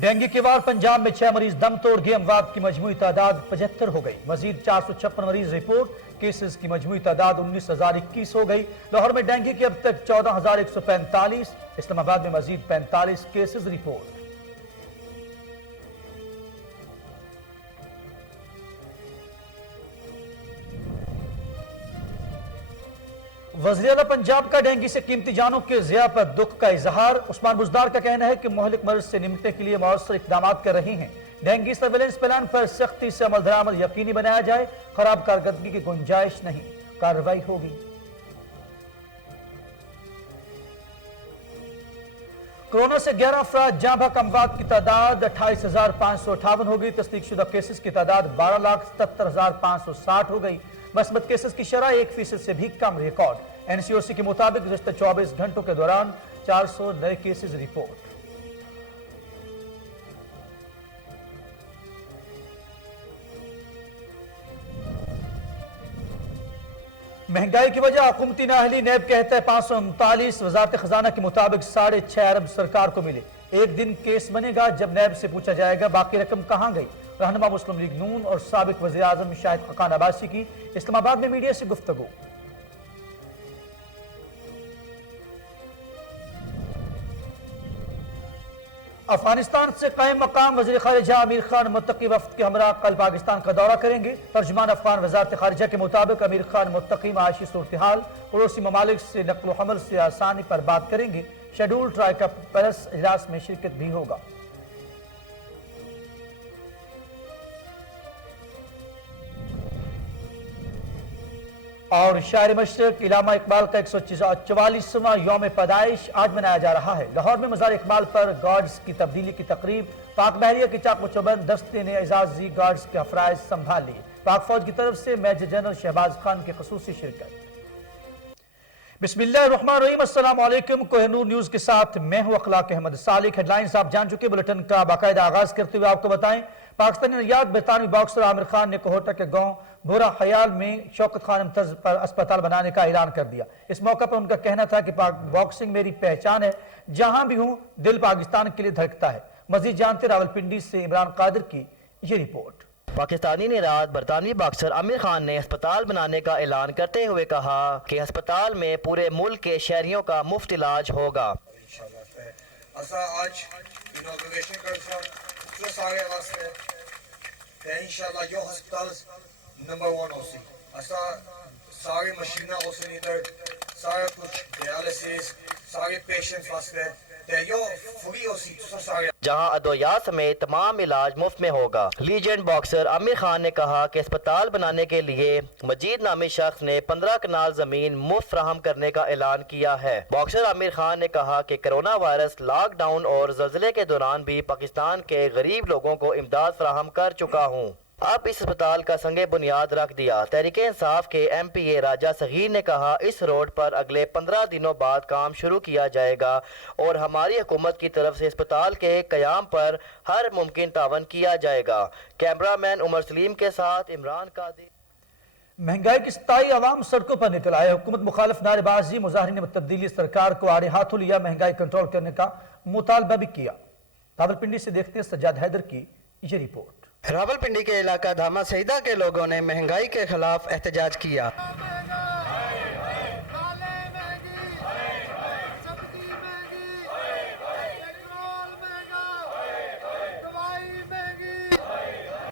Dengue کی وار پنجاب میں 6 مریض دم توڑ گئے، اموات کی مجموعی تعداد 75 ہو گئی، مزید 456 مریض رپورٹ، کیسز کی مجموعی تعداد 19,021 ہو گئی۔ لاہور میں ڈینگی کے اب تک 14,145، اسلام آباد میں مزید 45 کیسز رپورٹ۔ وزیر اعلیٰ پنجاب کا ڈینگی سے قیمتی جانوں کے ضیاع پر دکھ کا اظہار۔ عثمان بزدار کا کہنا ہے کہ مہلک مرض سے نمٹنے کے لیے مؤثر اقدامات کر رہی ہیں، ڈینگی سرویلنس پلان پر سختی سے عمل درآمد یقینی بنایا جائے، خراب کارکردگی کی گنجائش نہیں، کارروائی ہوگی۔ کورونا سے 11 افراد جاں بحق، اموات کی تعداد 28,558 ہو گئی، تصدیق شدہ کیسز کی تعداد 12,77,560 ہو گئی، مثبت کیسز کی شرح 1% سے بھی کم ریکارڈ۔ این سی او سی کے مطابق گزشتہ 24 گھنٹوں کے دوران 400 نئے کیسز رپورٹ۔ مہنگائی کی وجہ حکومتی نااہلی، نیب کہتا ہے 539، وزارت خزانہ کے مطابق 6.5 ارب سرکار کو ملے۔ ایک دن کیس بنے گا جب نیب سے پوچھا جائے گا باقی رقم کہاں گئی۔ رہنما مسلم لیگ نون اور سابق وزیر اعظم شاہد خاقان عباسی کی اسلام آباد میں میڈیا سے گفتگو۔ افغانستان سے قائم مقام وزیر خارجہ امیر خان متقی وفد کے ہمراہ کل پاکستان کا دورہ کریں گے۔ ترجمان افغان وزارت خارجہ کے مطابق امیر خان متقی معاشی صورتحال، پڑوسی ممالک سے نقل و حمل سے آسانی پر بات کریں گے۔ شیڈول ٹرائیکا پیلس اجلاس میں شرکت بھی ہوگا۔ اور شاعر مشرق علامہ اقبال کا 144واں یوم پیدائش آج منایا جا رہا ہے۔ لاہور میں مزار اقبال پر گارڈز کی تبدیلی کی تقریب، پاک بحریہ کے چاق و چوبند دستے نے اعزازی گارڈز کے فرائض سنبھال لیے، پاک فوج کی طرف سے میجر جنرل شہباز خان کی خصوصی شرکت۔ بسم اللہ الرحمن الرحیم، السلام علیکم۔ کوہ نور نیوز کے ساتھ میں ہوں اخلاق احمد سالک۔ ہیڈ لائنز آپ جان چکے، بلٹن کا باقاعدہ آغاز کرتے ہوئے آپ کو بتائیں، پاکستانی نژاد برطانوی باکسر عامر خان نے کوہٹا کے گاؤں بھورا خیال میں شوکت خانم طرز پر اسپتال بنانے کا اعلان کر دیا۔ اس موقع پر ان کا کہنا تھا کہ باکسنگ میری پہچان ہے، جہاں بھی ہوں دل پاکستان کے لیے دھڑکتا ہے۔ مزید جانتے راولپنڈی سے عمران قادر کی یہ رپورٹ۔ پاکستانی نژاد برطانوی باکسر عامر خان نے اسپتال بنانے کا اعلان کرتے ہوئے کہا کہ اسپتال میں پورے ملک کے شہریوں کا مفت علاج ہوگا۔ انشاءاللہ جو ہسپتال نمبر 1 ہو سی، سارے مشینہ ہو سی ادھر، سارا کچھ ڈیالسس، سارے پیشنٹس واسطے فری ہو سی سارے، جہاں ادویات سمیت تمام علاج مفت میں ہوگا۔ لیجنڈ باکسر عامر خان نے کہا کہ اسپتال بنانے کے لیے مجید نامی شخص نے 15 کنال زمین مفت فراہم کرنے کا اعلان کیا ہے۔ باکسر عامر خان نے کہا کہ کرونا وائرس، لاک ڈاؤن اور زلزلے کے دوران بھی پاکستان کے غریب لوگوں کو امداد فراہم کر چکا ہوں، اب اس اسپتال کا سنگ بنیاد رکھ دیا۔ تحریک انصاف کے ایم پی اے راجہ صغیر نے کہا اس روڈ پر اگلے 15 دنوں بعد کام شروع کیا جائے گا اور ہماری حکومت کی طرف سے اسپتال کے قیام پر ہر ممکن تعاون کیا جائے گا۔ کیمرہ مین عمر سلیم کے ساتھ عمران قادری۔ مہنگائی کی ستائی، عوام سڑکوں پر نکل آئے، حکومت مخالف نعرے بازی، مظاہرین نے تبدیلی سرکار کو آڑے ہاتھوں لیا، مہنگائی کنٹرول کرنے کا مطالبہ بھی کیا۔ راولپنڈی سے دیکھتے ہیں سجاد حیدر کی یہ رپورٹ۔ راولپنڈی کے علاقہ دھاما سیدہ کے لوگوں نے مہنگائی کے خلاف احتجاج کیا۔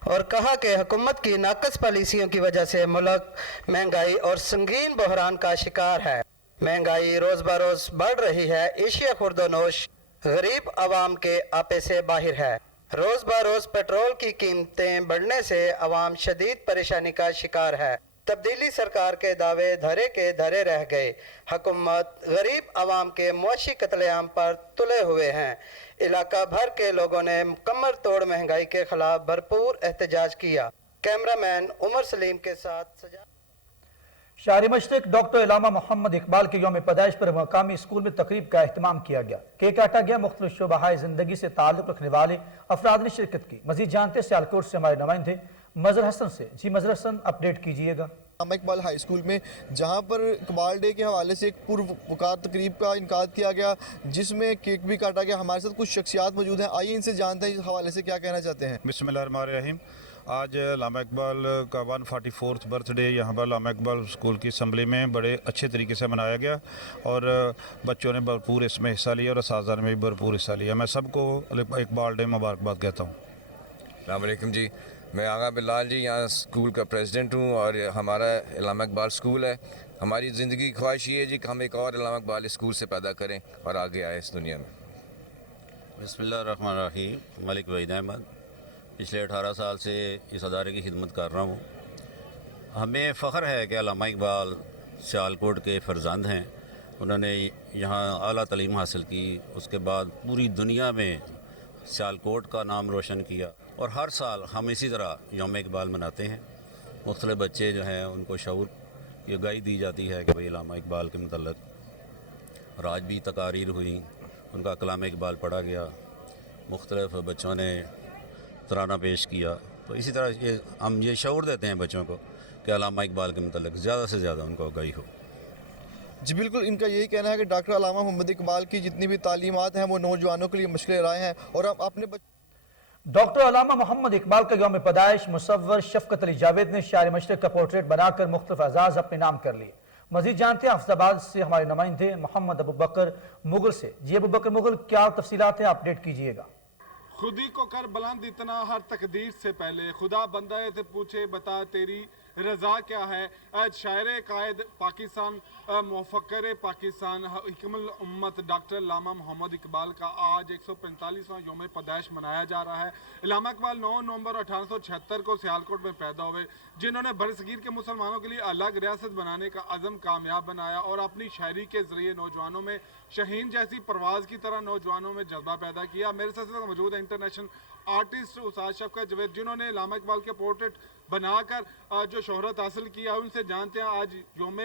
اور کہا کہ حکومت کی ناقص پالیسیوں کی وجہ سے ملک مہنگائی اور سنگین بحران کا شکار ہے۔ مہنگائی روز بروز بڑھ رہی ہے، اشیاء خورد و نوش غریب عوام کے آپے سے باہر ہے۔ روز بروز پیٹرول کی قیمتیں بڑھنے سے عوام شدید پریشانی کا شکار ہے۔ تبدیلی سرکار کے دعوے دھرے کے دھرے رہ گئے، حکومت غریب عوام کے معاشی قتل عام پر تلے ہوئے ہیں۔ علاقہ بھر کے لوگوں نے کمر توڑ مہنگائی کے خلاف بھرپور احتجاج کیا۔ کیمرہ مین عمر سلیم کے ساتھ سجاد۔ شاعر مشرق ڈاکٹر علامہ محمد اقبال کے یوم پیدائش پر مقامی اسکول میں تقریب کا اہتمام کیا گیا، کیک کاٹا گیا، مختلف شعبہ زندگی سے تعلق رکھنے والے افراد نے شرکت کی۔ مزید جانتے سیالکوٹ سے ہمارے نمائندے مظہر حسن سے۔ جی مظہر حسن، اپڈیٹ کیجئے گا۔ علامہ اقبال ہائی اسکول میں، جہاں پر اقبال ڈے کے حوالے سے ایک پروقار تقریب کا انعقاد کیا گیا، جس میں کیک بھی کاٹا گیا. ہمارے ساتھ کچھ شخصیات موجود ہیں، آئیے ان سے جانتے ہیں اس حوالے سے کیا کہنا چاہتے ہیں. بسم اللہ الرحمن الرحیم. آج علامہ اقبال کا 144 برتھ ڈے یہاں پر علامہ اقبال اسکول کی اسمبلی میں بڑے اچھے طریقے سے منایا گیا اور بچوں نے بھرپور اس میں حصہ لیا اور اساتذہ نے بھی بھرپور حصہ لیا. میں سب کو اقبال ڈے مبارکباد کہتا ہوں. السلام علیکم جی، میں آغا بلال جی، یہاں اسکول کا پریزیڈنٹ ہوں اور ہمارا علامہ اقبال اسکول ہے. ہماری زندگی کی خواہش یہ ہے جی کہ ہم ایک اور علامہ اقبال اسکول سے پیدا کریں اور آگے آئے اس دنیا میں. بسم اللہ الرحمن الرحیم. ملک وحید احمد، پچھلے 18 سال سے اس ادارے کی خدمت کر رہا ہوں. ہمیں فخر ہے کہ علامہ اقبال سیالکوٹ کے فرزند ہیں. انہوں نے یہاں اعلیٰ تعلیم حاصل کی، اس کے بعد پوری دنیا میں سیالکوٹ کا نام روشن کیا اور ہر سال ہم اسی طرح یوم اقبال مناتے ہیں. مختلف بچے جو ہیں ان کو شعور کی آگاہی دی جاتی ہے کہ بھئی علامہ اقبال کے متعلق. اور آج بھی تقاریر ہوئی، ان کا کلام اقبال پڑھا گیا، مختلف بچوں نے ترانہ پیش کیا. تو اسی طرح ہم یہ شعور دیتے ہیں بچوں کو کہ علامہ اقبال کے متعلق زیادہ سے زیادہ ان کو آگاہی ہو. جی بالکل، ان کا یہی کہنا ہے کہ ڈاکٹر علامہ محمد اقبال کی جتنی بھی تعلیمات ہیں وہ نوجوانوں کے لیے مشعل راہ ہیں اور ہم اپنے ڈاکٹر علامہ محمد اقبال کا یوم پیدائش مصور شفقت علی جاوید نے شاعر مشرق کا پورٹریٹ بنا کر مختلف اعزاز اپنے نام کر لیے. مزید جانتے ہیں حفظ آباد سے ہمارے نمائندے محمد ابو بکر مغل سے. جی ابو بکر مغل، کیا تفصیلات ہیں، اپڈیٹ کیجئے گا. خودی کو کر بلند اتنا ہر تقدیر سے پہلے، خدا بندہ سے پوچھے بتا تیری رضا کیا ہے. شاعر قائد پاکستان، مفکر پاکستان، حکم الامت ڈاکٹر علامہ محمد اقبال کا آج 145واں یوم پیدائش منایا جا رہا ہے. علامہ اقبال 9 نومبر 1876 کو سیالکوٹ میں پیدا ہوئے، جنہوں نے برصغیر کے مسلمانوں کے لیے الگ ریاست بنانے کا عزم کامیاب بنایا اور اپنی شاعری کے ذریعے نوجوانوں میں شاہین جیسی پرواز کی طرح نوجوانوں میں جذبہ پیدا کیا. میرے ساتھ موجود ہے انٹرنیشنل آرٹسٹ استاد شفقت جاوید، جنہوں نے علامہ اقبال کے پورٹریٹ بنا کر جو شہرت حاصل کیا. ان سے جانتے ہیں آج یوم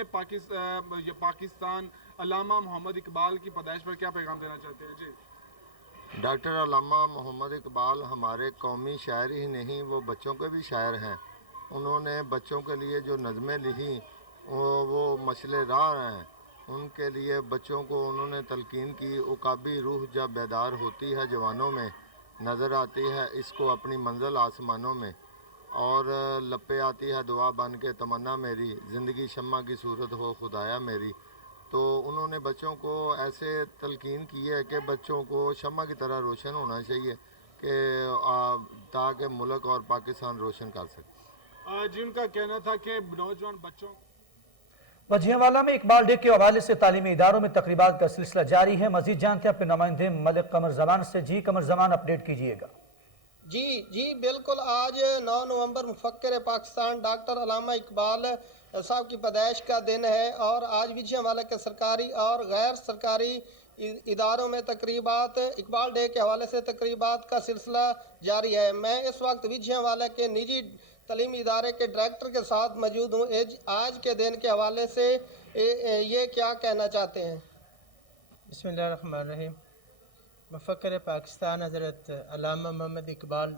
پاکستان علامہ محمد اقبال کی پیدائش پر کیا پیغام دینا چاہتے ہیں. جی، ڈاکٹر علامہ محمد اقبال ہمارے قومی شاعر ہی نہیں، وہ بچوں کے بھی شاعر ہیں. انہوں نے بچوں کے لیے جو نظمیں لکھی وہ مشعل راہ ہیں. ان کے لیے بچوں کو انہوں نے تلقین کی، عقابی روح جب بیدار ہوتی ہے جوانوں میں، نظر آتی ہے اس کو اپنی منزل آسمانوں میں، اور لپے آتی ہے دعا بن کے تمنا میری، زندگی شمع کی صورت ہو خدایا میری. تو انہوں نے بچوں کو ایسے تلقین کی ہے کہ بچوں کو شمع کی طرح روشن ہونا چاہیے کہ تاکہ ملک اور پاکستان روشن کر سکے. جن کا کہنا تھا کہ نوجوان بچوں وجہ والا میں اقبال ڈے کے حوالے سے تعلیمی اداروں میں تقریبات کا سلسلہ جاری ہے. مزید جانتے ہیں اپنے نمائندے ملک قمر زمان سے. جی قمر زمان، اپڈیٹ کیجئے گا. جی بالکل، آج 9 نومبر مفکر پاکستان ڈاکٹر علامہ اقبال صاحب کی پیدائش کا دن ہے اور آج وجہ والا کے سرکاری اور غیر سرکاری اداروں میں تقریبات، اقبال ڈے کے حوالے سے تقریبات کا سلسلہ جاری ہے. میں اس وقت وجہ والا کے نجی تعلیمی ادارے کے ڈائریکٹر کے ساتھ موجود ہوں. آج کے دن کے حوالے سے یہ کیا کہنا چاہتے ہیں؟ بسم اللہ الرحمن الرحیم. مفکر پاکستان حضرت علامہ محمد اقبال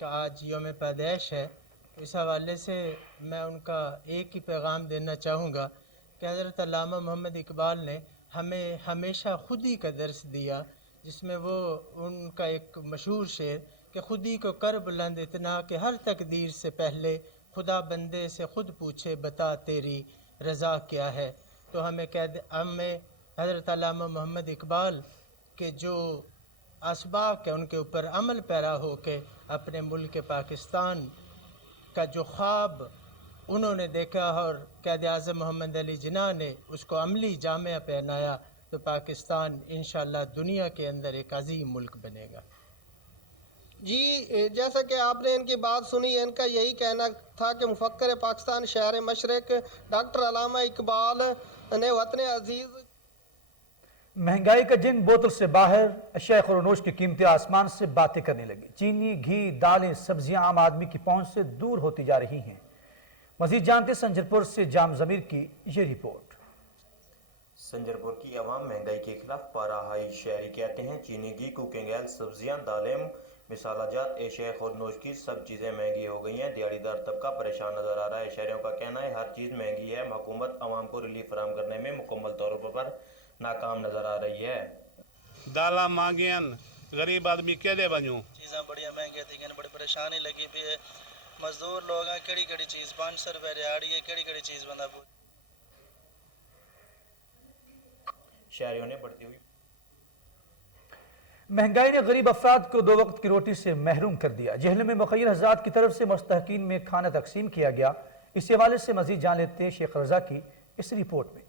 کا آج یوم پیدائش ہے. اس حوالے سے میں ان کا ایک ہی پیغام دینا چاہوں گا کہ حضرت علامہ محمد اقبال نے ہمیں ہمیشہ خودی کا درس دیا، جس میں وہ ان کا ایک مشہور شعر کہ خودی کو کر بلند اتنا کہ ہر تقدیر سے پہلے خدا بندے سے خود پوچھے بتا تیری رضا کیا ہے. تو ہمیں حضرت علامہ محمد اقبال کے جو اسباق ہیں ان کے اوپر عمل پیرا ہو کے اپنے ملک پاکستان کا جو خواب انہوں نے دیکھا اور قائد اعظم محمد علی جناح نے اس کو عملی جامہ پہنایا تو پاکستان انشاءاللہ دنیا کے اندر ایک عظیم ملک بنے گا. جی، جیسا کہ آپ نے ان کی بات سنی، ان کا یہی کہنا تھا کہ مفکر پاکستان شاعر مشرق ڈاکٹر علامہ اقبال نے وطن عزیز. مہنگائی کا جنگ بوتل سے باہر، اشیاء خورونوش کی قیمتیں آسمان سے باتیں کرنے لگی. چینی، گھی، دالیں، سبزیاں عام آدمی کی پہنچ سے دور ہوتی جا رہی ہیں. مزید جانتے سنجرپور سے جام ضمیر کی یہ رپورٹ. سنجرپور کی عوام مہنگائی کے خلاف پارہائی شاعری کہتے ہیں. چینی، گھی، کوکنگ آئل، سبزیاں، دالیں मिसाला जात एशिया खुर्दनोश की सब चीज़ें महंगी हो गई हैं। दिहाड़ीदार तबका परेशान नज़र आ रहा है। शहरियों का कहना है हर चीज़ महंगी है। हुकूमत आवाम को रिलीफ फराहम करने में मुकम्मल तौर पर नाकाम नज़र आ रही है। दाला मांगियन गरीब आदमी केदे बनूं चीज़ें बड़ी महंगी थी, बड़ी परेशानी लगी पी है। मजदूर लोग हैं, केड़ी चीज़ 500 रुपये दिहाड़ी है, केड़ी चीज़ बंदा शहरियों ने बढ़ती हुई महंगाई ने गरीब अफराद को 2 वक्त की रोटी से महरूम कर दिया। जहल में मुखय्यर हज़रात की तरफ से मुस्तहकीन में खाना तकसीम किया गया। इस हवाले से मजीद जान लेते हैं शेख रजा की इस रिपोर्ट में।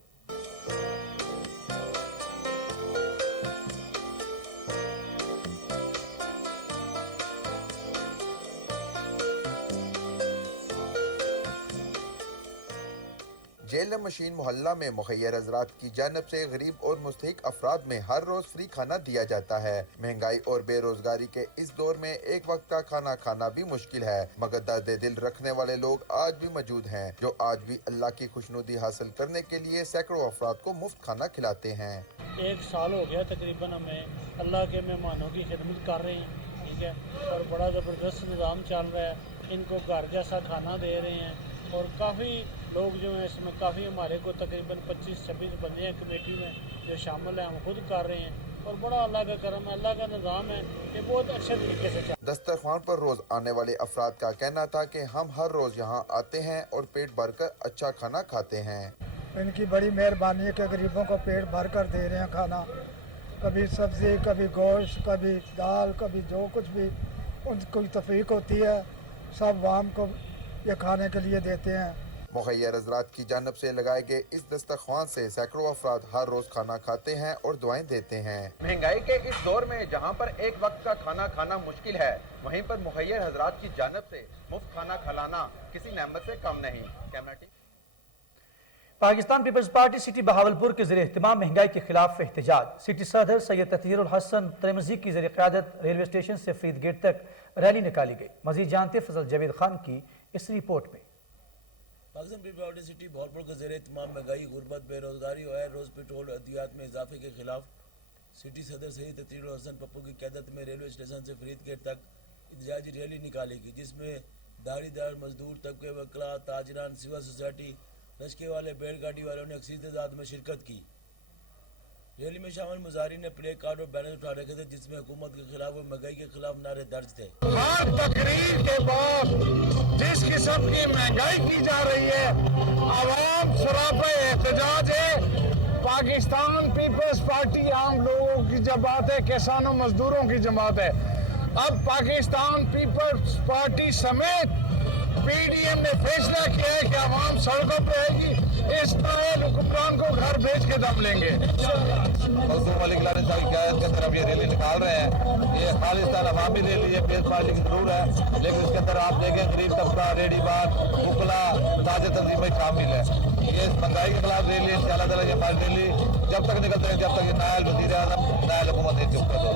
जेल मशीन मोहल्ला में मुखय्यर हज़रात की जानब से गरीब और मुस्तहिक अफराद में हर रोज फ्री खाना दिया जाता है। महंगाई और बेरोजगारी के इस दौर में एक वक्त का खाना खाना भी मुश्किल है, मगर दर्द दिल रखने वाले लोग आज भी मौजूद हैं जो आज भी अल्लाह की खुशनुदी हासिल करने के लिए सैकड़ों अफराद को मुफ्त खाना खिलाते हैं। 1 साल हो गया तकरीबन हमें अल्लाह के मेहमानों की खिदमत कर रहे हैं, ठीक है, और बड़ा ज़बरदस्त निज़ाम चल रहा है। इनको घर जैसा खाना दे रहे हैं और काफ़ी लोग जो हैं इसमें काफ़ी हमारे को तकरीबन 25-26 बंदे हैं कमेटी में जो शामिल हैं, हम खुद कर रहे हैं और बड़ा अल्लाह का करम है, अल्लाह का निज़ाम है, ये बहुत अच्छे तरीके से चल। दस्तरखान पर रोज आने वाले अफराद का कहना था कि हम हर रोज यहाँ आते हैं और पेट भर कर अच्छा खाना खाते हैं। इनकी बड़ी मेहरबानी है कि गरीबों को पेट भर कर दे रहे हैं खाना, कभी सब्ज़ी, कभी गोश्त, कभी दाल, कभी जो कुछ भी उनको तफरीक होती है सब वाम को ये खाने के लिए देते हैं। मुखय्यर हज़रात की जानब से लगाए गए इस दस्तरखान से सैकड़ों अफराद हर रोज खाना खाते हैं और दुआएं देते हैं। महंगाई के इस दौर में जहां पर एक वक्त का खाना खाना मुश्किल है, वहीं पर मुखय्यर हज़रात की जानब से मुफ्त खाना खिलाना किसी नेमत से कम नहीं। Camera team Pakistan Peoples Party city Bahawalpur के ज़रिए एहतमाम महंगाई के खिलाफ एहतजाज। सिटी सदर सैयद ततहीरुल हसन तिरमिज़ी की ज़रिए क़यादत रेलवे स्टेशन से फरीद गेट तक रैली निकाली गई। मज़ीद जानते फजल जावेद खान की इस रिपोर्ट में। पाकिस्तान पीपल्स पार्टी सिटी बहावलपुर के ज़रिए तमाम महंगाई, गुर्बत, बेरोजगारी और रोज़ पेट्रोल अद्वियात में इजाफे के खिलाफ सिटी सदर सैयद ततहीरुल हसन पप्पू की क़यादत में रेलवे स्टेशन से फरीद गेट तक एहतजाजी रैली निकाली गई, जिसमें दाढ़ीदार, मजदूर तबके, वकला, ताजरान, सिविल सोसाइटी, लश्के वाले, बैलगाड़ी वालों ने अक्सर तादाद में शिरकत की। रैली में शामिल मुजाहिरीन ने प्ले कार्ड और बैनर उठा रखे थे जिसमें हुकूमत के खिलाफ और महंगाई के खिलाफ नारे दर्ज थे। हर तकरीर के बाद जिस किस्म की महंगाई की जा रही है, आवाम सरापे एहतजाज है। पाकिस्तान पीपल्स पार्टी आम लोगों की जमात है, किसानों मजदूरों की जमात है। अब पाकिस्तान पीपल्स पार्टी समेत पीडीएम ने फैसला किया है कि आवाम सड़कों पर आएगी, इस नायल हुक्मरान को घर भेज के दम लेंगे। मलिक लाने साहब की क़यादत के अंदर हम ये रैली निकाल रहे हैं। ये खालिस्तान अवामी रैली है, पीपल्स पार्टी की जरूर है, लेकिन इसके अंदर आप देखें गरीब तबका, रेडीबार, मुकला, ताजा तंजीमें शामिल है। ये महंगाई के खिलाफ रैली इंशाअल्लाह ताला, ये हमारी रैली जब तक निकलते हैं जब तक ये नायल वज़ीर आज़म, नायल हुकूमत नहीं चुप कर दो।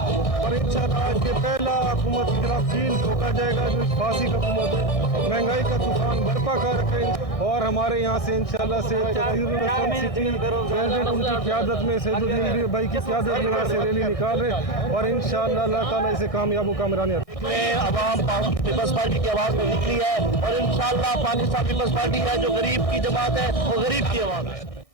और इंशाअल्लाह आज के पहला हुकूमत की खिलाफ कील ठोका जाएगा जो फांसी का हुकूमत है। महंगाई का तूफान बर्पा कर रखें और हमारे यहाँ से इंशाअल्लाह से प्रेसिडेंट उनकी क़यादत में सैयदुल भाई की क़यादत में यहाँ से रैली निकाल रहे और इंशाअल्लाह अल्लाह ताला इसे कामयाब मुकामरानी आवाम पीपल्स पार्टी की आवाज़ में निकली है और इंशाअल्लाह पाकिस्तान पीपल्स पार्टी है जो गरीब की जमात है, वो गरीब की आवाज़ है।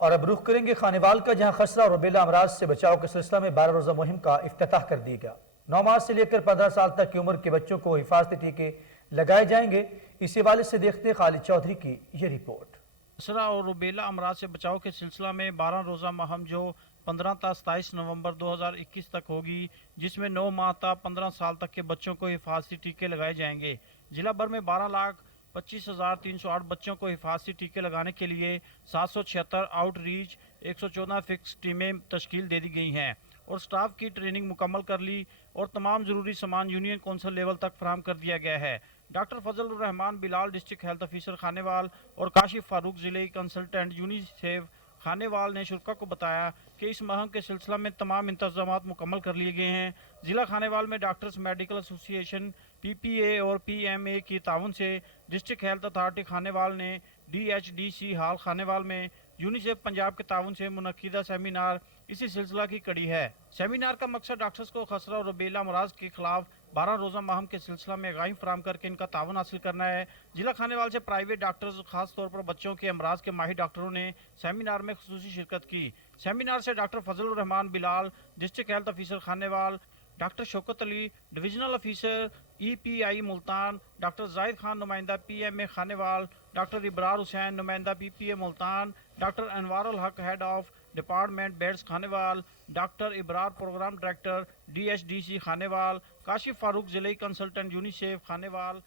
और अब रुख करेंगे खानेवाल का, जहां खसरा और रुबेला अमराज से बचाव के सिलसिले में 12 रोज़ा मुहिम का इफ्तिताह कर दिया गया। 9 माह से लेकर 15 साल तक की उम्र के बच्चों को हिफाजती टीके लगाए जाएंगे। इसी हवाले से देखते हैं खालिद चौधरी की ये रिपोर्ट। खसरा और रुबेला अमराज से बचाव के सिलसिला में 12 रोज़ा मुहिम जो 15 ta 27 नवंबर 2021 तक होगी, जिसमें 9 माह तक 15 साल तक के बच्चों को हिफाजती टीके लगाए जाएंगे। जिला भर में 12,25,308 बच्चों को हिफाजती टीके लगाने के लिए 776 आउटरीच 114 फिक्स टीमें तश्कील दे दी गई हैं और स्टाफ की ट्रेनिंग मुकम्मल कर ली और तमाम ज़रूरी सामान यूनियन कौंसिल लेवल तक फराहम कर दिया गया है। Doctor Fazal Rehman Bilal district health officer Khanewal और काशिफ फारूक ज़िले कंसल्टेंट यूनिसेफ खानेवाल ने शुरा को बताया कि इस मुहिम के सिलसिला में तमाम इंतजामात मुकम्मल कर लिए गए हैं। ज़िला खानेवाल में डॉक्टर्स मेडिकल एसोसिएशन PPA और PMA की ताउन से डिस्ट्रिक्ट हेल्थ अथॉरिटी खानेवाल ने DHDC हॉल खानेवाल में यूनिसेफ पंजाब के ताउन से मुनक्किदा सेमिनार इसी सिलसिला की कड़ी है। सेमिनार का मकसद डॉक्टर्स को खसरा और रुबेला अमराज के खिलाफ 12 रोज़ा मुहिम के सिलसिला में आगाही फराहम करके इनका तावन हासिल करना है। जिला खानेवाल से प्राइवेट डॉक्टर्स, खास तौर पर बच्चों के अमराज के माहिर डॉक्टरों ने सेमिनार में खुसूसी शिरकत की। सेमिनार से doctor Fazlur Rehman Bilal, district health officer Khanewal, doctor Shaukat Ali, divisional officer EPI Multan, doctor Zahid Khan, नुमाइंदा PMA खानेवाल, डॉक्टर इब्रार हुसैन, नुमाइंदा PPA Multan, doctor Anwarul Haq, head of department beds Khanewal, doctor Ibrar, programme director DHDC Khanewal, Kashif Farooq, जिले कंसल्टेंट यूनिसेफ खानेवाल।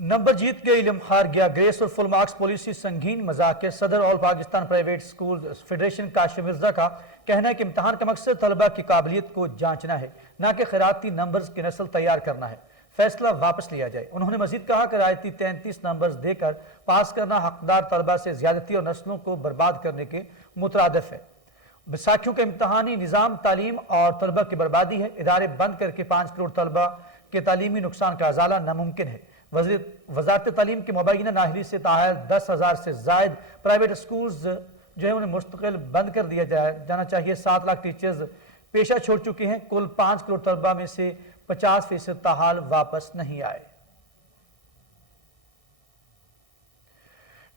नंबर जीत के इल्म हार गया, ग्रेस और फुल मार्क्स पॉलिसी संगीन मजाक है। सदर all Pakistan private school federation Kashif Mirza का कहना है कि इम्तहान का मकसद तलबा की काबिलियत को जांचना है, ना कि खैराती नंबर्स की नस्ल तैयार करना है। फैसला वापस लिया जाए। उन्होंने मजीद कहा कि रायती 33 नंबर्स देकर पास करना हकदार तलबा से ज्यादती और नस्लों को बर्बाद करने के मुतरादिफ है। बैसाखियों का इम्तहानी निज़ाम तालीम और तलबा की बर्बादी है। इदारे बंद करके 5 करोड़ तलबा के तालीमी नुकसान का अजाला नामुमकिन है। वजारत तालीम की मुबैना नाहली से ताहल 10,000 से जायद प्राइवेट स्कूल्स जो है उन्हें मुस्तकिल बंद कर दिया जाना चाहिए। 7 लाख टीचर्स पेशा छोड़ चुके हैं। कुल 5 करोड़ तलबा में से 50% ताहाल वापस नहीं आए।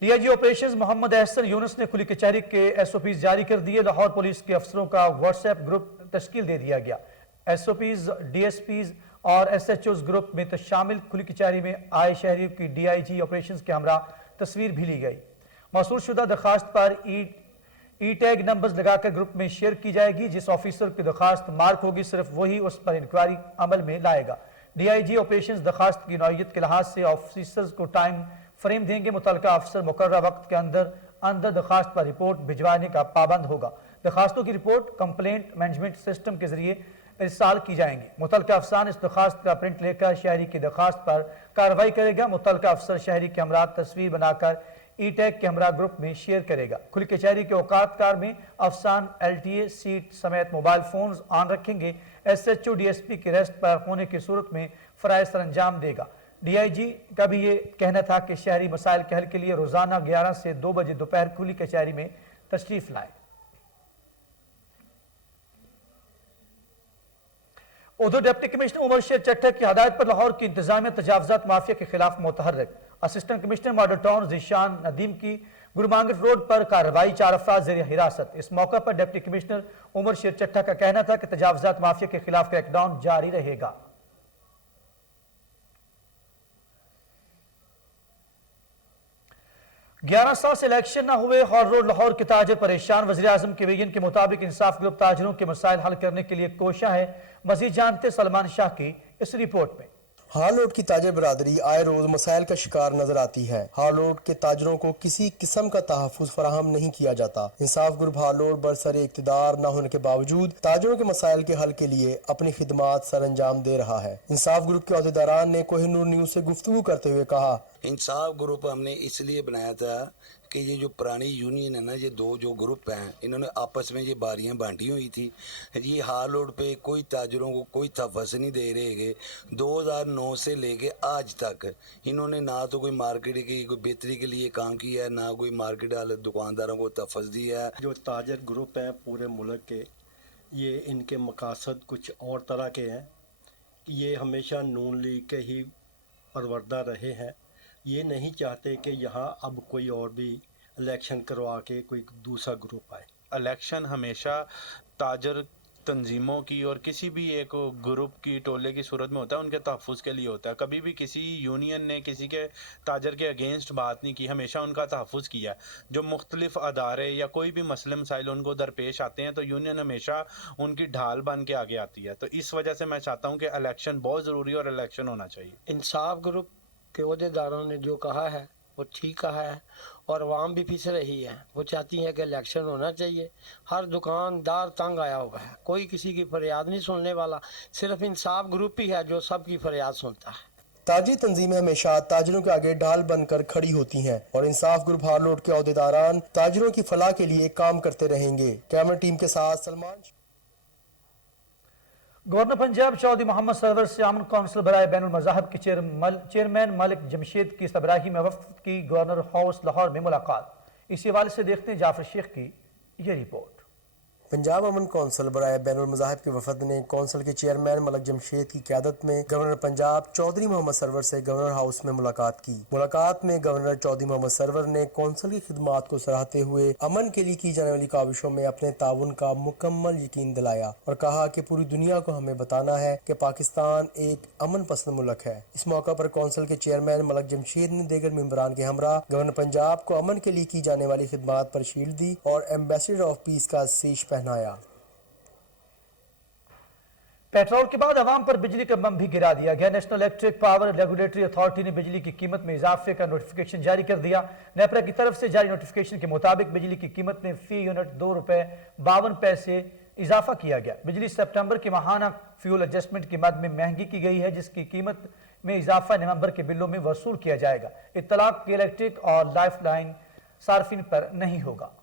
DIG ऑपरेशंस मोहम्मद अहसन यूनुस ने खुली कचहरी के SOPs जारी कर दिए। लाहौर पुलिस के अफसरों का व्हाट्सएप ग्रुप तश्कील दे दिया गया। SOPs, DSPs और SHOs ग्रुप में तो शामिल खुली कचहरी में आए शहरियों की DIG ऑपरेशंस के हमरा तस्वीर भी ली गई। मौसूल शुदा दरखास्त पर ई टैग नंबर्स लगाकर ग्रुप में शेयर की जाएगी। जिस ऑफिसर की दरखास्त मार्क होगी सिर्फ वही उस पर इंक्वायरी अमल में लाएगा। DIG ऑपरेशंस दरखास्त की नौइयत के लिहाज से ऑफिसर्स को टाइम फ्रेम देंगे। मुतल्लिका अफसर मुकर्रर वक्त के अंदर दरखास्त पर रिपोर्ट भिजवाने का पाबंद होगा। दरखास्तों की रिपोर्ट कंप्लेंट मैनेजमेंट सिस्टम के जरिए इरसाल की जाएंगी। मुतल्लिका अफसर इस दरखास्त का प्रिंट लेकर शहरी की दरखास्त पर कार्रवाई करेगा। मुतल्लिका अफसर शहरी के हमरा तस्वीर बनाकर ई टैग के हमरा ग्रुप में शेयर करेगा। खुली कचहरी के औकात कार में अफसान LTA सीट समेत मोबाइल फोन ऑन रखेंगे। SHO DSP के रेस्ट पर होने की सूरत में फराइज सर अंजाम देगा। DIG का भी ये कहना था कि शहरी मसाइल के हल के लिए रोजाना 11 से 2 बजे दोपहर खुली कचहरी में तशरीफ लाए। उधर डिप्टी कमिश्नर उमर शेर चट्टा की हदायत पर लाहौर की इंतजामिया तजावजात माफिया के खिलाफ मुतहर्रिक। Assistant commissioner model town Zeeshan Nadeem की गुरुमांगट रोड पर कार्रवाई, 4 अफराद ज़ेर हिरासत। इस मौका पर डिप्टी कमिश्नर उमर शेर चट्टा का कहना था कि तजावजात माफिया के खिलाफ क्रैकडाउन जारी रहेगा। ग्यारह साल से इलेक्शन न हुए हॉल रोड लाहौर के ताजर परेशान। वज़ीर आज़म के विजन के मुताबिक इंसाफ ग्रुप ताजरों के मसाइल हल करने के लिए कोशिश है। मजीद जानते सलमान शाह की इस रिपोर्ट में। हाल रोड की ताजर बरादरी आए रोज मसाइल का शिकार नजर आती है। हाल रोड के ताजरों को किसी किस्म का तहफ़्फ़ुज़ फराहम नहीं किया जाता। इंसाफ ग्रुप हाल रोड बरसरे इक़्तिदार न होने के बावजूद ताजरों के मसाइल के हल के लिए अपनी खिदमात सर अंजाम दे रहा है। इंसाफ ग्रुप के अहदेदारान ने कोहिनूर न्यूज़ से गुफ्तगू करते हुए कहा, इंसाफ ग्रुप हमने इसलिए बनाया था कि ये जो पुरानी यूनियन है ना, ये 2 जो ग्रुप हैं, इन्होंने आपस में ये बारियां बांटी हुई थी। ये हाल रोड पे कोई ताजरों को कोई तहफ़्फ़ुज़ नहीं दे रहे गए। 2009 से लेके आज तक इन्होंने ना तो कोई मार्केट की कोई बेहतरी के लिए काम किया है, ना कोई मार्केट वाले दुकानदारों को तहफ़्फ़ुज़ दिया है। जो ताजर ग्रुप हैं पूरे मुल्क के, ये इनके मकासद कुछ और तरह के हैं। ये हमेशा नून लीग के ही परवरदा रहे हैं। ये नहीं चाहते कि यहाँ अब कोई और भी इलेक्शन करवा के कोई दूसरा ग्रुप आए। इलेक्शन हमेशा ताजर तंजीमों की और किसी भी एक ग्रुप की टोले की सूरत में होता है, उनके तहफ़्फ़ुज़ के लिए होता है। कभी भी किसी यूनियन ने किसी के ताजर के अगेंस्ट बात नहीं की, हमेशा उनका तहफ़्फ़ुज़ किया। जो मुख्तलिफ अदारे या कोई भी मसले मसाइल उनको दरपेश आते हैं तो यूनियन हमेशा उनकी ढाल बन के आगे आती है। तो इस वजह से मैं चाहता हूँ कि इलेक्शन बहुत ज़रूरी है और इलेक्शन होना चाहिए। इंसाफ ग्रुप के अहदेदारों ने जो कहा है वो ठीक कहा है और आवाम भी पीछे रही है। वो चाहती है कि इलेक्शन होना चाहिए। हर दुकानदार तंग आया हुआ है, कोई किसी की फरियाद नहीं सुनने वाला। सिर्फ इंसाफ ग्रुप ही है जो सबकी फरियाद सुनता है। ताजी तंजीमें हमेशा ताजरों के आगे ढाल बनकर खड़ी होती हैं और इंसाफ ग्रुप हाल रोड के अहदेदारान ताजरों की फलाह के लिए काम करते रहेंगे। कैमरा टीम के साथ सलमान। गवर्नर पंजाब चौधरी मोहम्मद सरवर से अमन कौंसिल बराए बैनुल मज़ाहब के चेयरमैन मलिक जमशेद की सरबराही में वफ़द की गवर्नर हाउस लाहौर में मुलाकात। इसी हवाले से देखते हैं जाफर शेख की ये रिपोर्ट। पंजाब अमन कौंसिल बराए बैनुल मज़ाहिब के वफद ने कौंसिल के चेयरमैन मलक जमशेद की क़यादत में गवर्नर पंजाब चौधरी मोहम्मद सरवर से गवर्नर हाउस में मुलाकात की। मुलाकात में गवर्नर चौधरी मोहम्मद सरवर ने कौंसिल की खिदमात को सराहते हुए अमन के लिए की जाने वाली काविशों में अपने ताउन का मुकम्मल यकीन दिलाया और कहा कि पूरी दुनिया को हमें बताना है कि पाकिस्तान एक अमन पसंद मुल्क है। इस मौका पर कौंसिल के चेयरमैन मलक जमशेद ने दीगर मेंबरान के हमरा गवर्नर पंजाब को अमन के लिए की जाने वाली खिदमात पर शील्ड दी और एम्बेसडर ऑफ पीस का सीश पहनाया। पेट्रोल के बाद अवाम पर बिजली का बम भी गिरा दिया गया। National electric power regulatory authority ने बिजली की कीमत में इजाफे का नोटिफिकेशन जारी कर दिया। नेपरा की तरफ से जारी नोटिफिकेशन के मुताबिक बिजली की कीमत में फी यूनिट ₹2.52 इजाफा किया गया। बिजली सितंबर के माहाना फ्यूल एडजस्टमेंट की मद में महंगी की गई है, जिसकी कीमत में इजाफा नवंबर के बिलों में वसूल किया जाएगा। इत्तलाक की इलेक्ट्रिक और लाइफ लाइन सार्फिन पर नहीं होगा।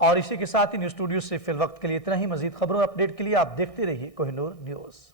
और इसी के साथ ही न्यूज़ स्टूडियो से फिल वक्त के लिए इतना ही। मजीद खबरों और अपडेट के लिए आप देखते रहिए कोहिनूर न्यूज़।